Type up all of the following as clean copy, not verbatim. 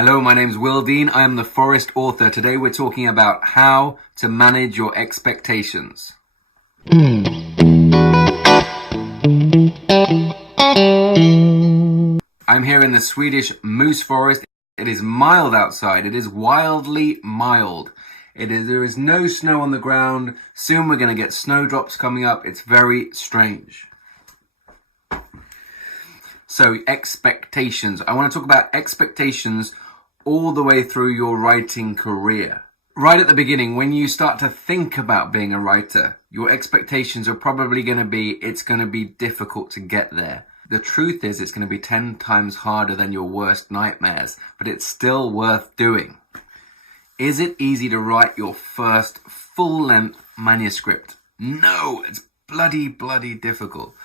Hello, my name's Will Dean. I am the Forest author. Today we're talking about how to manage your expectations. I'm here in the Swedish moose forest. It is mild outside. It is wildly mild. There is no snow on the ground. Soon we're going to get snowdrops coming up. It's very strange. So, expectations. I want to talk about expectations all the way through your writing career. Right at the beginning, when you start to think about being a writer, your expectations are probably going to be, it's going to be difficult to get there. The truth is, it's going to be 10 times harder than your worst nightmares, but it's still worth doing. Is it easy to write your first full-length manuscript? No, it's bloody difficult.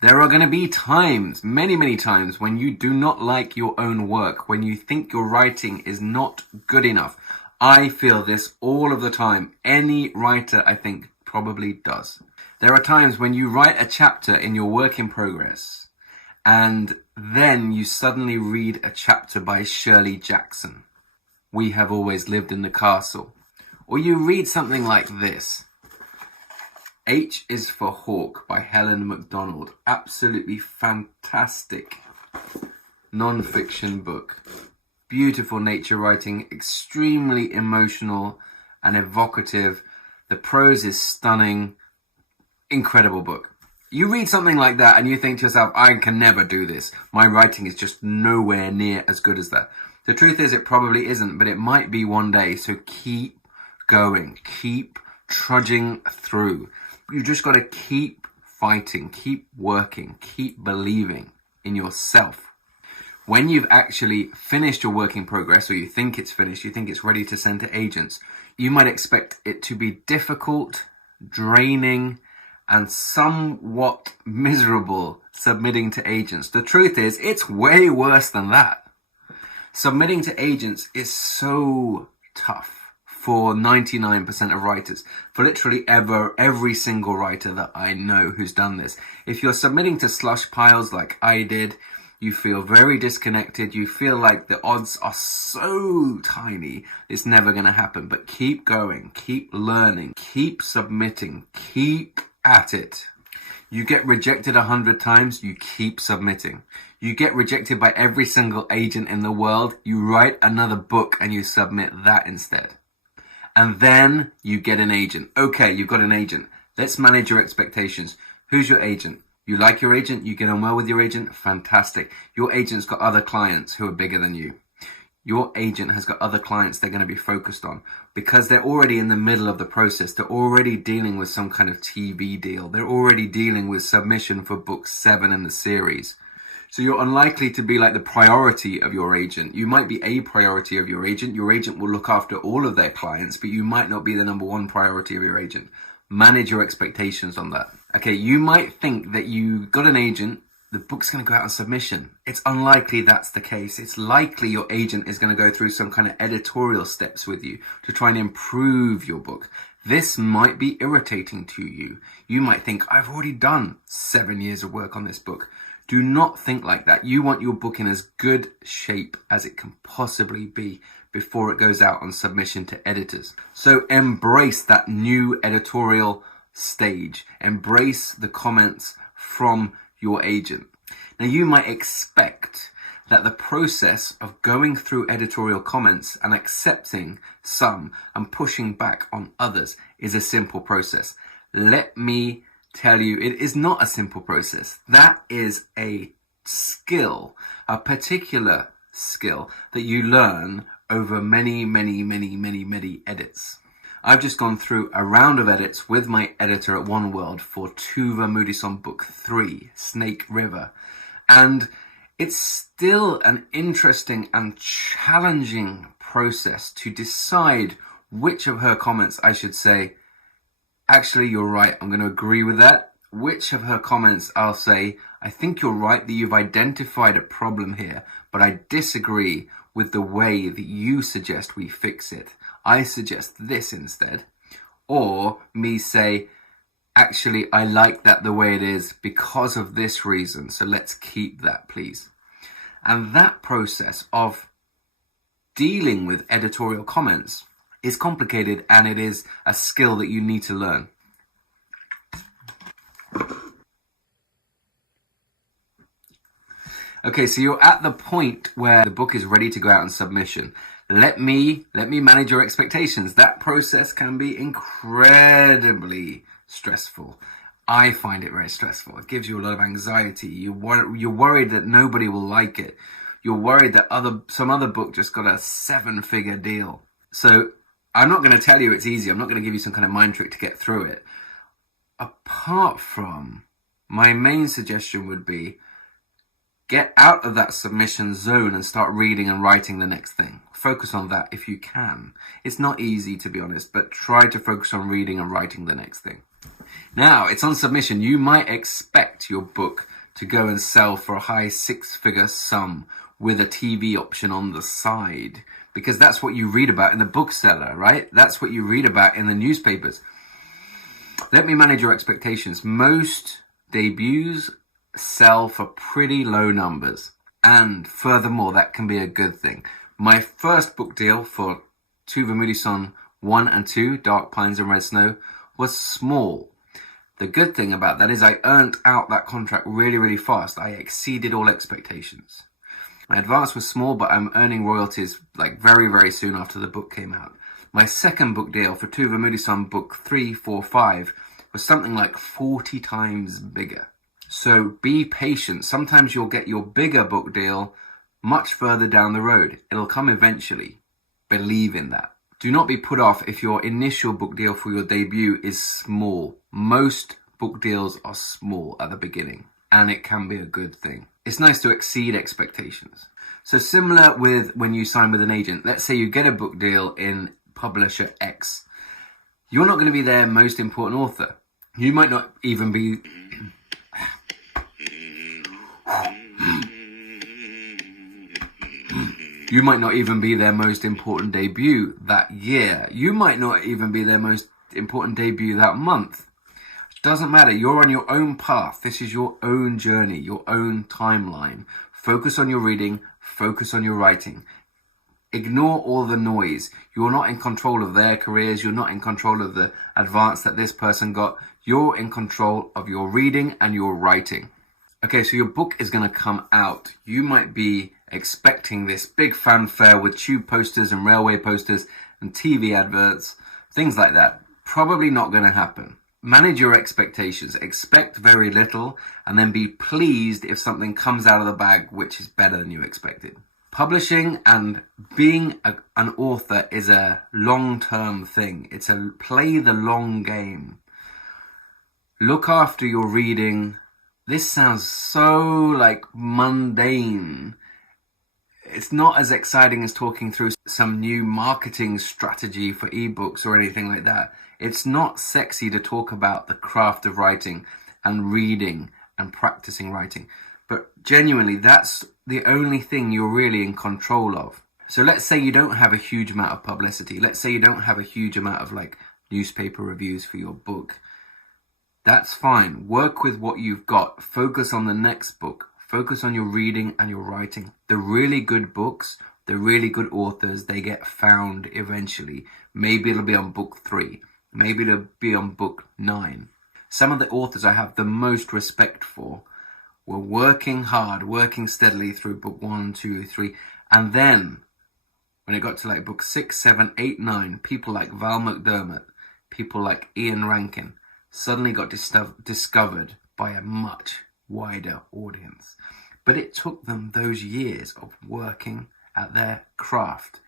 There are going to be times, many times, when you do not like your own work, when you think your writing is not good enough. I feel this all of the time. Any writer, I think, probably does. There are times when you write a chapter in your work in progress, and then you suddenly read a chapter by Shirley Jackson. We Have Always Lived in the Castle. Or you read something like this. H is for Hawk by Helen MacDonald. Absolutely fantastic non-fiction book. Beautiful nature writing, extremely emotional and evocative. The prose is stunning. Incredible book. You read something like that and you think to yourself, I can never do this. My writing is just nowhere near as good as that. The truth is, it probably isn't, but it might be one day. So keep going, keep trudging through. You just got to keep fighting, keep working, keep believing in yourself. When you've actually finished your work in progress, or you think it's finished, you think it's ready to send to agents, you might expect it to be difficult, draining, and somewhat miserable submitting to agents. The truth is, it's way worse than that. Submitting to agents is so tough for 99% of writers, for literally every single writer that I know who's done this. If you're submitting to slush piles like I did, you feel very disconnected. You feel like the odds are so tiny, it's never going to happen. But keep going, keep learning, keep submitting, keep at it. You get rejected 100 times, you keep submitting. You get rejected by every single agent in the world, you write another book and you submit that instead. And then you get an agent. Okay, you've got an agent. Let's manage your expectations. Who's your agent? You like your agent? You get on well with your agent? Fantastic. Your agent's got other clients who are bigger than you. Your agent has got other clients they're going to be focused on because they're already in the middle of the process. They're already dealing with some kind of TV deal. They're already dealing with submission for book 7 in the series. So you're unlikely to be like the priority of your agent. You might be a priority of your agent. Your agent will look after all of their clients, but you might not be the number one priority of your agent. Manage your expectations on that. Okay, you might think that you got an agent, the book's going to go out on submission. It's unlikely that's the case. It's likely your agent is going to go through some kind of editorial steps with you to try and improve your book. This might be irritating to you. You might think, I've already done 7 years of work on this book. Do not think like that. You want your book in as good shape as it can possibly be before it goes out on submission to editors. So embrace that new editorial stage. Embrace the comments from your agent. Now, you might expect that the process of going through editorial comments and accepting some and pushing back on others is a simple process. Let me tell you, it is not a simple process. That is a skill, a particular skill that you learn over many edits. I've just gone through a round of edits with my editor at One World for Tuva Moodysson Book 3, Snake River. And it's still an interesting and challenging process to decide which of her comments I should say, actually, you're right, I'm going to agree with that. Which of her comments I'll say, I think you're right that you've identified a problem here, but I disagree with the way that you suggest we fix it. I suggest this instead. Or me say, actually, I like that the way it is because of this reason, so let's keep that, please. And that process of dealing with editorial comments is complicated, and it is a skill that you need to learn. Okay, so you're at the point where the book is ready to go out on submission. Let me manage your expectations. That process can be incredibly stressful. I find it very stressful. It gives you a lot of anxiety. You're worried that nobody will like it. You're worried that some other book just got a 7-figure deal. So I'm not going to tell you it's easy. I'm not going to give you some kind of mind trick to get through it. Apart from, my main suggestion would be, get out of that submission zone and start reading and writing the next thing. Focus on that if you can. It's not easy, to be honest, but try to focus on reading and writing the next thing. Now, it's on submission. You might expect your book to go and sell for a high 6-figure sum with a TV option on the side, because that's what you read about in the bookseller, right? That's what you read about in the newspapers. Let me manage your expectations. Most debuts sell for pretty low numbers, and furthermore, that can be a good thing. My first book deal for Tuva Moodyson 1 and 2, Dark Pines and Red Snow, was small. The good thing about that is I earned out that contract really, really fast. I exceeded all expectations. My advance was small, but I'm earning royalties like very, very soon after the book came out. My second book deal for Tuva Moodyson book 3, 4, 5 was something like 40 times bigger. So be patient. Sometimes you'll get your bigger book deal much further down the road. It'll come eventually. Believe in that. Do not be put off if your initial book deal for your debut is small. Most book deals are small at the beginning, and it can be a good thing. It's nice to exceed expectations. So similar with when you sign with an agent. Let's say you get a book deal in publisher X. You're not going to be their most important author. You might not even be... You might not even be their most important debut that year. You might not even be their most important debut that month. Doesn't matter. You're on your own path. This is your own journey, your own timeline. Focus on your reading. Focus on your writing. Ignore all the noise. You're not in control of their careers. You're not in control of the advance that this person got. You're in control of your reading and your writing. Okay, so your book is going to come out. You might be expecting this big fanfare with tube posters and railway posters and TV adverts, things like that. Probably not going to happen. Manage your expectations. Expect very little, and then be pleased if something comes out of the bag which is better than you expected. Publishing and being an author is a long-term thing. It's a play the long game. Look after your reading. This sounds so like mundane. It's not as exciting as talking through some new marketing strategy for ebooks or anything like that. It's not sexy to talk about the craft of writing and reading and practicing writing. But genuinely, that's the only thing you're really in control of. So let's say you don't have a huge amount of publicity. Let's say you don't have a huge amount of like newspaper reviews for your book. That's fine. Work with what you've got. Focus on the next book. Focus on your reading and your writing. The really good books, the really good authors, they get found eventually. Maybe it'll be on book 3. Maybe it'll be on book 9. Some of the authors I have the most respect for were working hard, working steadily through book 1, 2, 3. And then when it got to like book 6, 7, 8, 9, people like Val McDermott, people like Ian Rankin suddenly got discovered by a much wider audience. But it took them those years of working at their craft,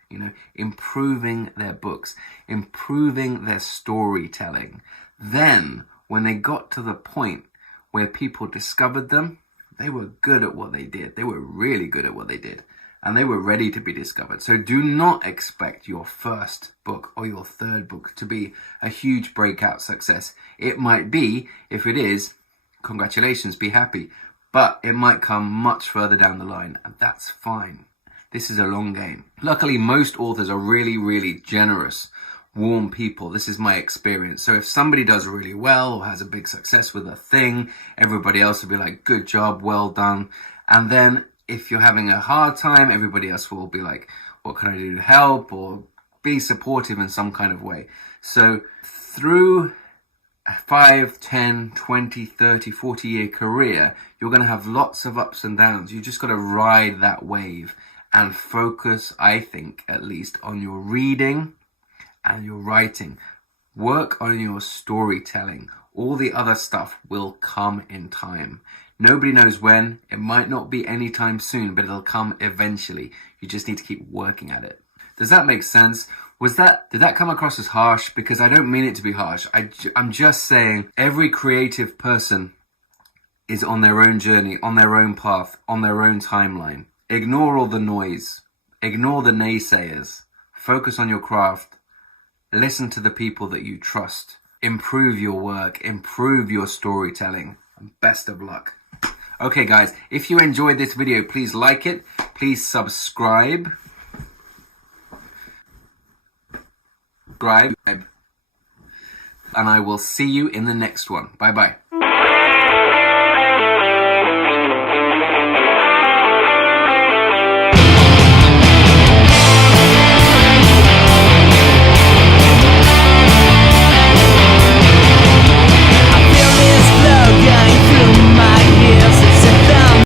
improving their books, improving their storytelling. Then, when they got to the point where people discovered them, they were good at what they did. They were really good at what they did. And they were ready to be discovered. So do not expect your first book or your third book to be a huge breakout success. It might be. If it is, congratulations, be happy. But it might come much further down the line, and that's fine. This is a long game. Luckily, most authors are really, really generous, warm people. This is my experience. So if somebody does really well or has a big success with a thing, everybody else will be like, good job, well done. And then if you're having a hard time, everybody else will be like, what can I do to help? Or be supportive in some kind of way. So through a 5, 10, 20, 30, 40-year career, you're going to have lots of ups and downs. You just got to ride that wave and focus, I think, at least, on your reading and your writing. Work on your storytelling. All the other stuff will come in time. Nobody knows when. It might not be anytime soon, but it'll come eventually. You just need to keep working at it. Does that make sense? Did that come across as harsh? Because I don't mean it to be harsh. I'm just saying every creative person is on their own journey, on their own path, on their own timeline. Ignore all the noise. Ignore the naysayers. Focus on your craft. Listen to the people that you trust. Improve your work. Improve your storytelling. And best of luck. Okay, guys, if you enjoyed this video, please like it. Please subscribe. And I will see you in the next one. Bye-bye.